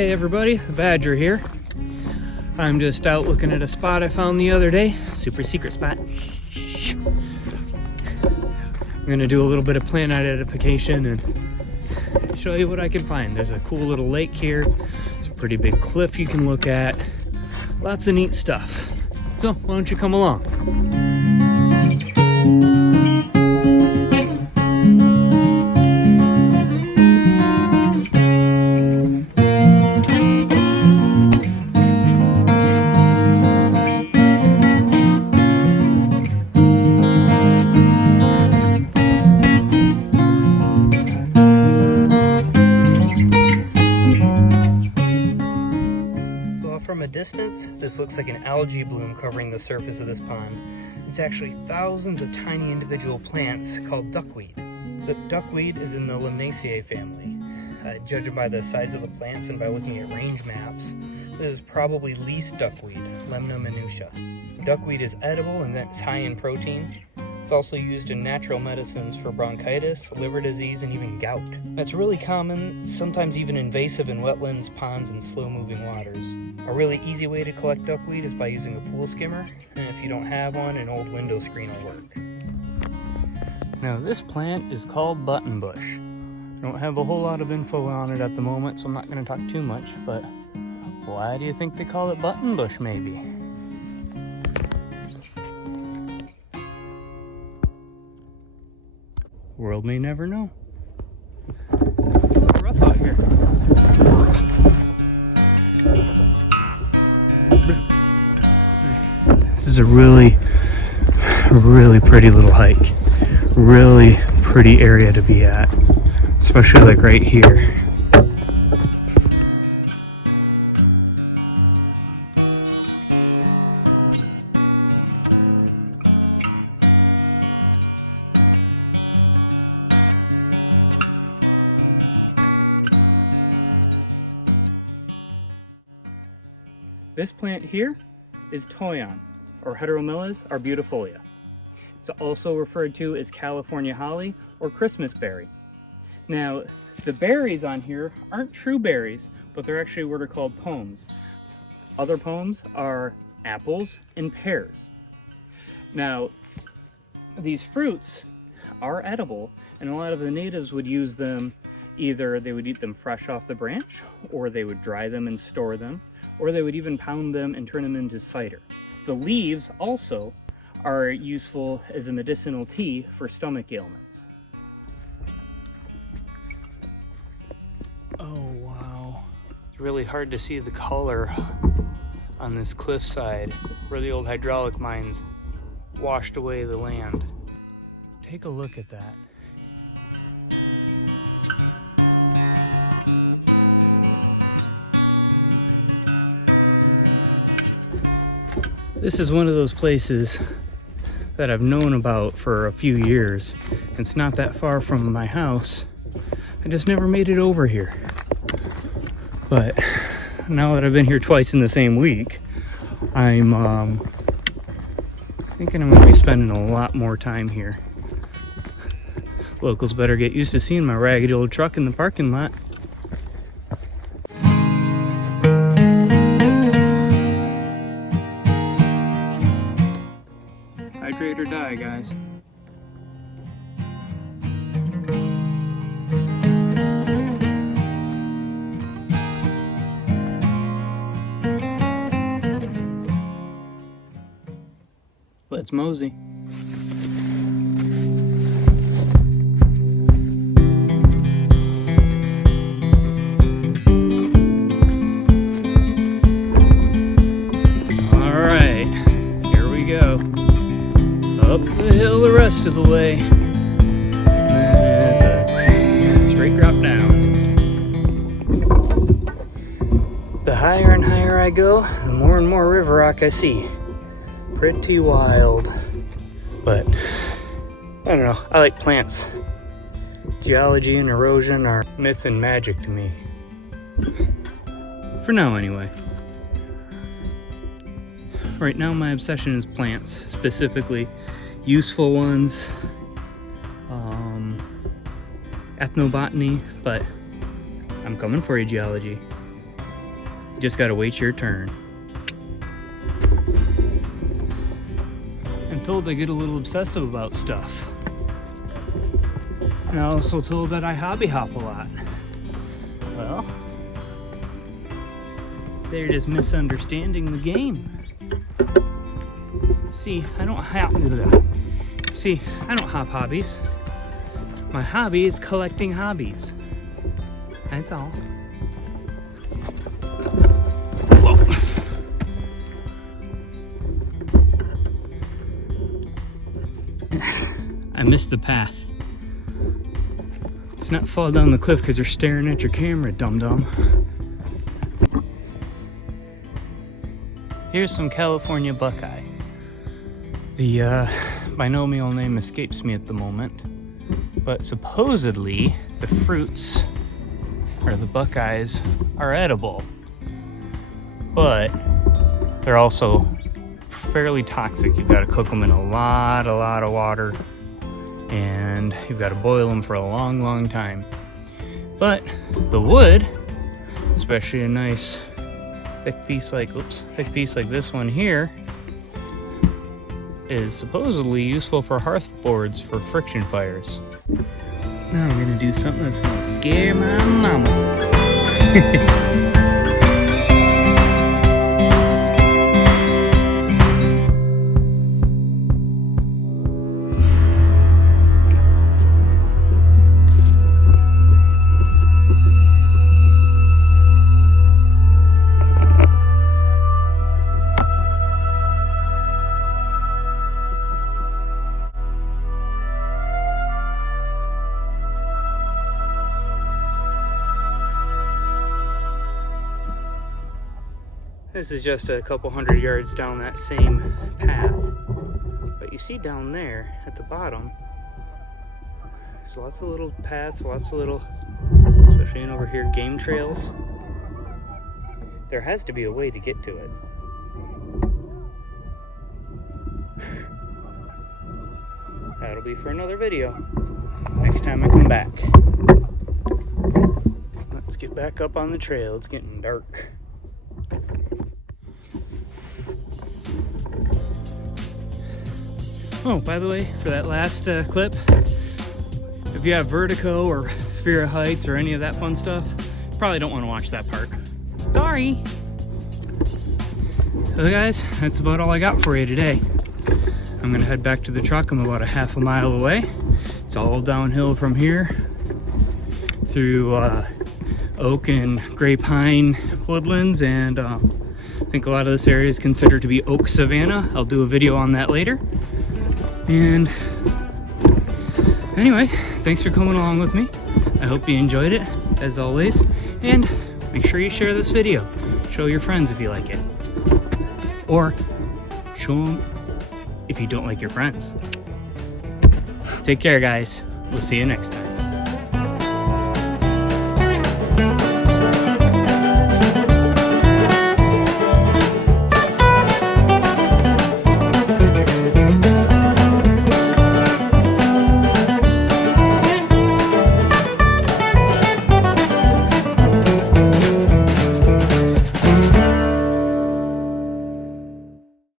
Hey everybody, the Badger here. I'm just out looking at a spot I found the other day. Super secret spot. I'm gonna do a little bit of plant identification and show you what I can find. There's a cool little lake here. It's a pretty big cliff you can look at. Lots of neat stuff. So why don't you come along? From a distance, this looks like an algae bloom covering the surface of this pond. It's actually thousands of tiny individual plants called duckweed. So duckweed is in the Limnaceae family. Judging by the size of the plants and by looking at range maps, this is probably least duckweed, Lemna minutia. Duckweed is edible and it's high in protein. It's also used in natural medicines for bronchitis, liver disease, and even gout. That's really common, sometimes even invasive in wetlands, ponds, and slow-moving waters. A really easy way to collect duckweed is by using a pool skimmer, and if you don't have one, an old window screen will work. Now this plant is called buttonbush. I don't have a whole lot of info on it at the moment, so I'm not going to talk too much, but why do you think they call it buttonbush maybe? World may never know. It's a little rough out here. This is a really pretty little hike. Really pretty area to be at, especially like right here. This plant here is toyon, or Heteromeles arbustifolia. It's also referred to as California holly or Christmas berry. Now, the berries on here aren't true berries, but they're actually what are called pomes. Other pomes are apples and pears. Now, these fruits are edible, and a lot of the natives would use them. Either they would eat them fresh off the branch, or they would dry them and store them, or they would even pound them and turn them into cider. The leaves also are useful as a medicinal tea for stomach ailments. Oh wow. It's really hard to see the color on this cliffside where the old hydraulic mines washed away the land. Take a look at that. This is one of those places that I've known about for a few years. It's not that far from my house. I just never made it over here. But now that I've been here twice in the same week, I'm thinking I'm gonna be spending a lot more time here. Locals better get used to seeing my raggedy old truck in the parking lot. Hydrate or die, guys. Let's mosey. All right, here we go. Up the hill the rest of the way. And it's a straight drop down. The higher and higher I go, the more and more river rock I see. Pretty wild. But I don't know, I like plants. Geology and erosion are myth and magic to me. For now anyway. Right now my obsession is plants, specifically useful ones, ethnobotany, but I'm coming for you, geology. Just gotta wait your turn. I'm told I get a little obsessive about stuff. And I'm also told that I hobby hop a lot. Well, they're just misunderstanding the game. See, I don't hop hobbies. My hobby is collecting hobbies. That's all. Whoa. I missed the path. Let's not fall down the cliff because you're staring at your camera, dum-dum. Here's some California buckeye. The binomial name escapes me at the moment, but supposedly the fruits, or the buckeyes, are edible. But they're also fairly toxic. You've got to cook them in a lot of water, and you've got to boil them for a long time. But the wood, especially a nice thick piece like this one here, is supposedly useful for hearth boards for friction fires. Now I'm gonna do something that's gonna scare my mama. This is just a couple hundred yards down that same path. But you see down there at the bottom, there's lots of little paths, lots of little, especially in over here, game trails. There has to be a way to get to it. That'll be for another video next time I come back. Let's get back up on the trail. It's getting dark. Oh, by the way, for that last clip, if you have vertigo or fear of heights or any of that fun stuff, probably don't want to watch that part. Sorry. So guys, that's about all I got for you today. I'm gonna head back to the truck. I'm about a half a mile away. It's all downhill from here through oak and gray pine woodlands, and I think a lot of this area is considered to be oak savanna. I'll do a video on that later. And anyway, thanks for coming along with me. I hope you enjoyed it, as always. And make sure you share this video. Show your friends if you like it. Or show them if you don't like your friends. Take care, guys. We'll see you next time.